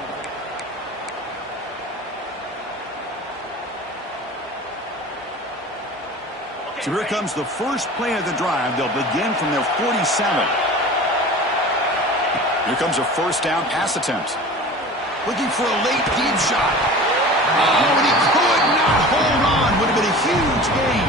So here comes the first play of the drive. They'll begin from their 47. Here comes a first down pass attempt. Looking for a late deep shot. Oh, and he could not hold on. Would have been a huge gain.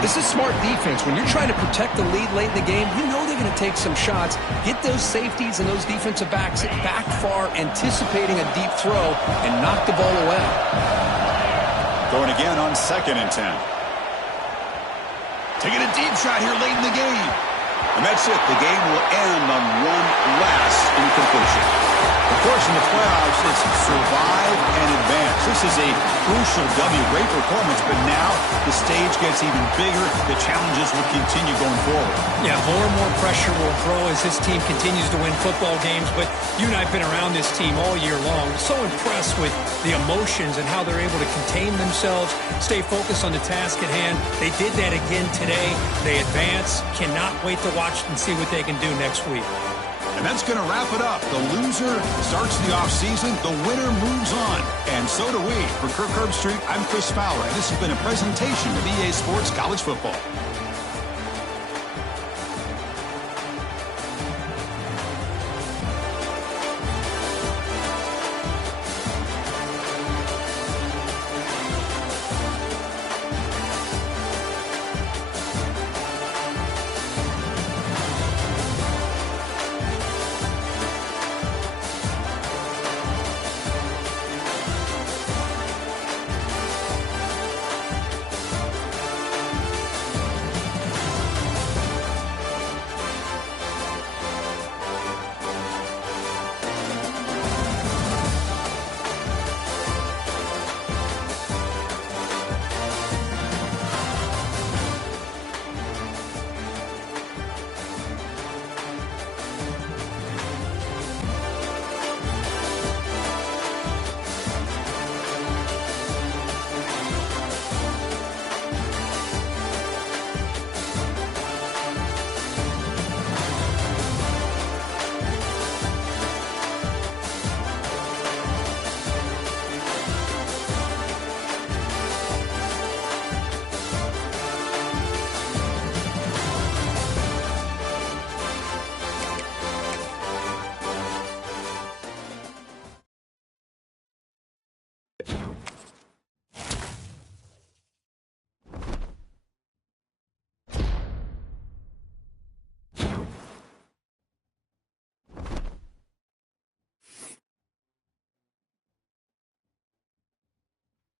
This is smart defense. When you're trying to protect the lead late in the game, you know they're going to take some shots. Get those safeties and those defensive backs back far, anticipating a deep throw, and knock the ball away. Going again on 2nd and 10. Taking a deep shot here late in the game. And that's it. The game will end on one last incompletion. Of course, in the playoffs, it's survive and advance. This is a crucial W. Great performance, but now the stage gets even bigger. The challenges will continue going forward. Yeah, more and more pressure will grow as this team continues to win football games. But you and I have been around this team all year long. So impressed with the emotions and how they're able to contain themselves, stay focused on the task at hand. They did that again today. They advance. Cannot wait to watch and see what they can do next week. And that's going to wrap it up. The loser starts the offseason. The winner moves on. And so do we. For Kirk Herbstreit, I'm Chris Fowler. And this has been a presentation of EA Sports College Football.